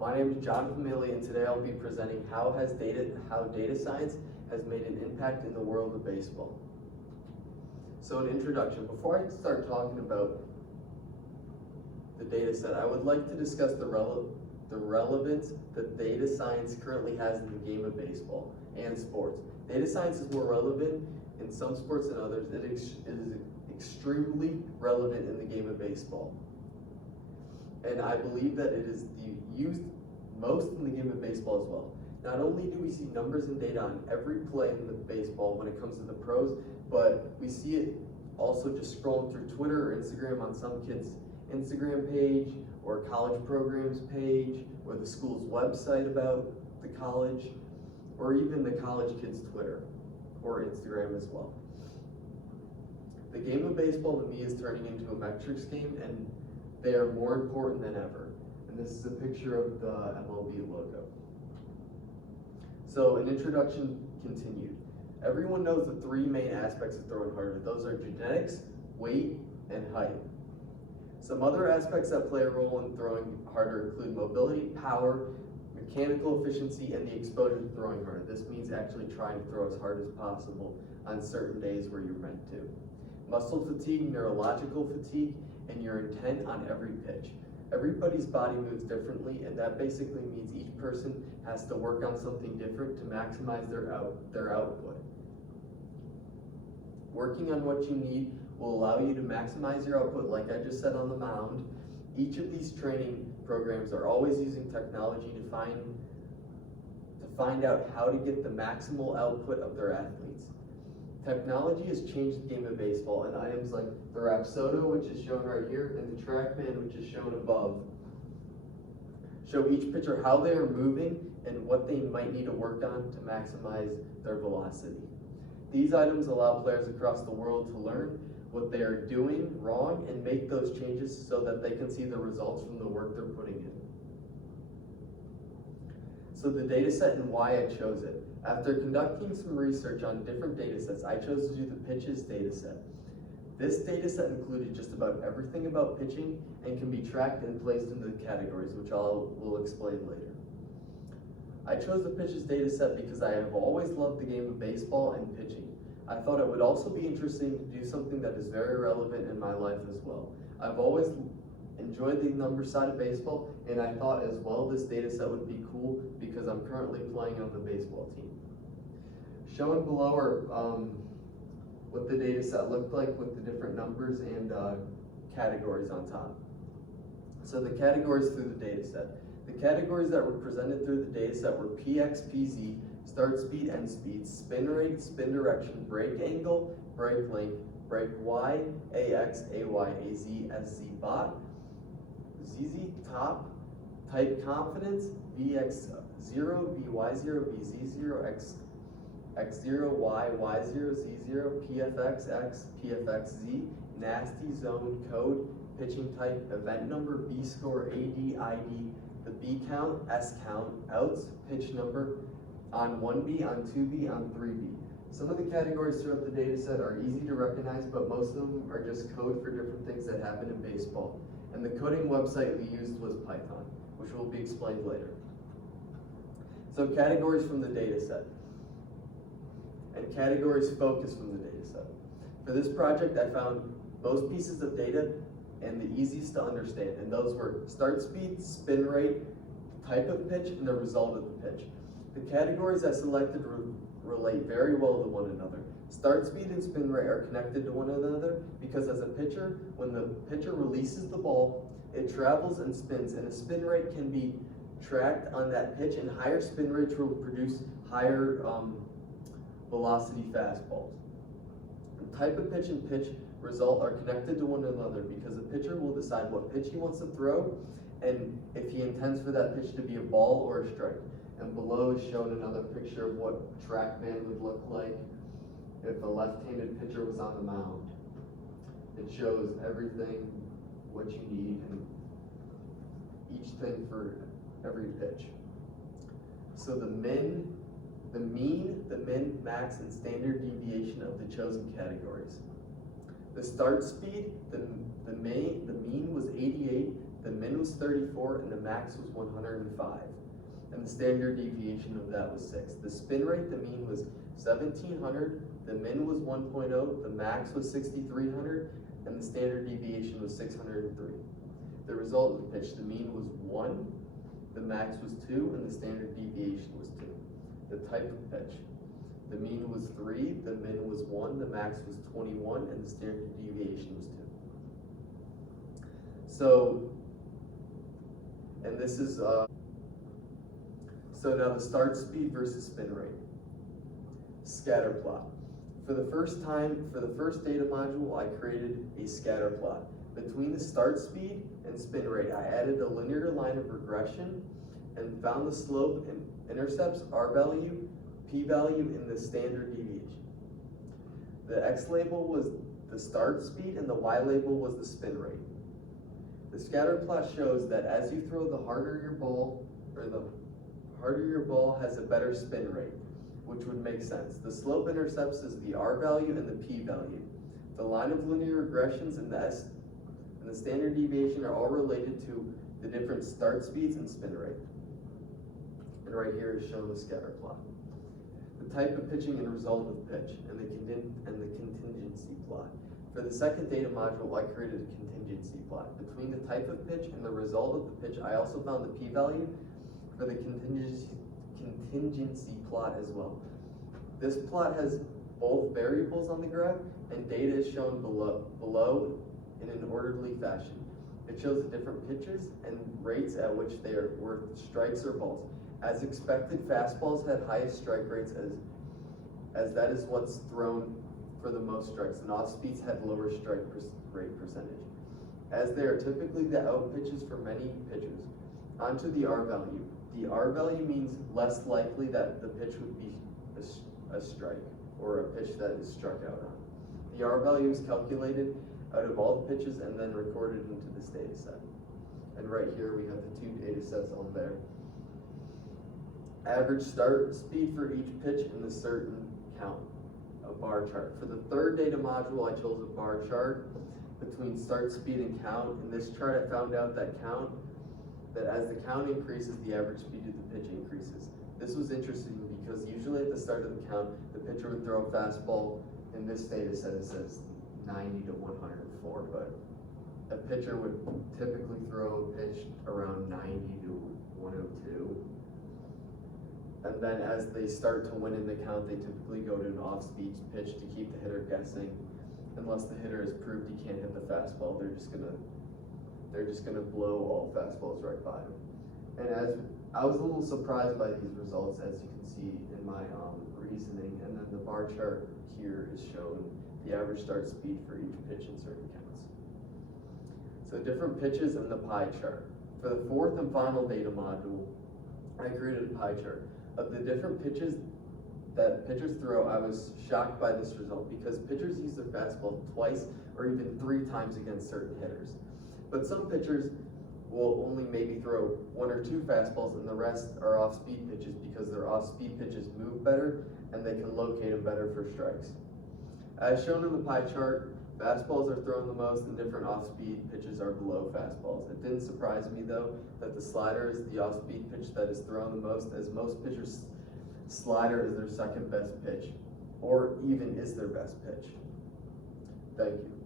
My name is Jonathan Milley, and today I'll be presenting how data science has made an impact in the world of baseball. So an introduction. Before I start talking about the data set, I would like to discuss the relevance that data science currently has in the game of baseball and sports. Data science is more relevant in some sports than others. It is extremely relevant in the game of baseball. And I believe that it is used most in the game of baseball as well. Not only do we see numbers and data on every play in the baseball when it comes to the pros, but we see it also just scrolling through Twitter or Instagram on some kid's Instagram page or college programs page or the school's website about the college, or even the college kids' Twitter or Instagram as well. The game of baseball to me is turning into a metrics game, and they are more important than ever. And this is a picture of the MLB logo. So an introduction continued. Everyone knows the three main aspects of throwing harder. Those are genetics, weight, and height. Some other aspects that play a role in throwing harder include mobility, power, mechanical efficiency, and the exposure to throwing harder. This means actually trying to throw as hard as possible on certain days where you're meant to. Muscle fatigue, neurological fatigue, and your intent on every pitch. Everybody's body moves differently, and that basically means each person has to work on something different to maximize their output. Working on what you need will allow you to maximize your output, like I just said on the mound. Each of these training programs are always using technology to find out how to get the maximal output of their athletes. Technology has changed the game of baseball, and items like the Rapsodo, which is shown right here, and the TrackMan, which is shown above, show each pitcher how they are moving and what they might need to work on to maximize their velocity. These items allow players across the world to learn what they are doing wrong and make those changes so that they can see the results from the work they're putting in. So the data set and why I chose it. After conducting some research on different data sets, I chose to do the pitches data set. This data set included just about everything about pitching and can be tracked and placed into the categories, which will explain later. I chose the pitches data set because I have always loved the game of baseball and pitching. I thought it would also be interesting to do something that is very relevant in my life as well. I've always enjoyed the number side of baseball, and I thought as well this data set would be cool because I'm currently playing on the baseball team. Shown below are what the data set looked like with the different numbers and categories on top. So the categories through the data set. The categories that were presented through the data set were PX, PZ, start speed, end speed, spin rate, spin direction, break angle, break length, break Y, AX, AY, AZ, SZ bot, ZZ top, type confidence, VX0, VY0, VZ0, X0, Y, Y0, Z0, PFXX, PFXZ, nasty zone code, pitching type, event number, B score, AD, ID, the B count, S count, outs, pitch number, on 1B, on 2B, on 3B. Some of the categories throughout the data set are easy to recognize, but most of them are just code for different things that happen in baseball. And the coding website we used was Python, which will be explained later. So categories from the data set, and categories focus from the data set. For this project, I found most pieces of data and the easiest to understand, and those were start speed, spin rate, type of pitch, and the result of the pitch. The categories I selected relate very well to one another. Start speed and spin rate are connected to one another because as a pitcher, when the pitcher releases the ball, it travels and spins, and a spin rate can be tracked on that pitch, and higher spin rates will produce higher velocity fastballs. The type of pitch and pitch result are connected to one another because the pitcher will decide what pitch he wants to throw and if he intends for that pitch to be a ball or a strike. And below is shown another picture of what TrackMan would look like if a left-handed pitcher was on the mound. It shows everything, what you need, and each thing for every pitch. So the mean, the min, max, and standard deviation of the chosen categories. The start speed, the mean was 88, The min was 34 and the max was 105. And the standard deviation of that was 6. The spin rate, the mean was 1700, the min was 1.0, the max was 6300, and the standard deviation was 603. The result of the pitch, the mean was 1, the max was 2, and the standard deviation was 2. The type of pitch, the mean was 3, the min was 1, the max was 21, and the standard deviation was 2. So, and this is, so now the start speed versus spin rate. Scatter plot. For the first data module, I created a scatter plot. Between the start speed and spin rate, I added a linear line of regression and found the slope and intercepts, R value, P value, and the standard deviation. The X label was the start speed and the Y label was the spin rate. The scatter plot shows that as you throw, the harder your ball has a better spin rate, which would make sense. The slope intercepts is the R value and the P value. The line of linear regressions and the S and the standard deviation are all related to the different start speeds and spin rate. And right here is shown the scatter plot. The type of pitching and result of pitch, and the contingency plot. For the second data module, I created a contingency plot. Between the type of pitch and the result of the pitch, I also found the P value for the contingency plot as well. This plot has both variables on the graph, and data is shown below in an orderly fashion. It shows the different pitches and rates at which they are worth strikes or balls. As expected, fastballs had highest strike rates as that is what's thrown for the most strikes, and off-speeds had lower strike rate percentage, as they are typically the out pitches for many pitchers. Onto the R value. The R value means less likely that the pitch would be a strike, or a pitch that is struck out on. The R value is calculated out of all the pitches and then recorded into this data set. And right here we have the two data sets on there. Average start speed for each pitch in the certain count, a bar chart. For the third data module, I chose a bar chart between start speed and count. In this chart, I found out that as the count increases, the average speed of the pitch increases. This was interesting because usually at the start of the count, the pitcher would throw a fastball. In this data set, it says 90 to 104, but a pitcher would typically throw a pitch around 90 to 102. And then as they start to win in the count, they typically go to an off-speed pitch to keep the hitter guessing. Unless the hitter has proved he can't hit the fastball, they're just gonna blow all fastballs right by him. And as I was a little surprised by these results, as you can see in my reasoning, and then the bar chart here is showing the average start speed for each pitch in certain counts. So different pitches and the pie chart. For the fourth and final data module, I created a pie chart. Of the different pitches that pitchers throw, I was shocked by this result because pitchers use their fastball twice or even 3 times against certain hitters. But some pitchers will only maybe throw 1 or 2 fastballs and the rest are off-speed pitches because their off-speed pitches move better and they can locate them better for strikes. As shown in the pie chart, fastballs are thrown the most and different off-speed pitches are below fastballs. It didn't surprise me though that the slider is the off-speed pitch that is thrown the most, as most pitchers' slider is their second best pitch, or even is their best pitch. Thank you.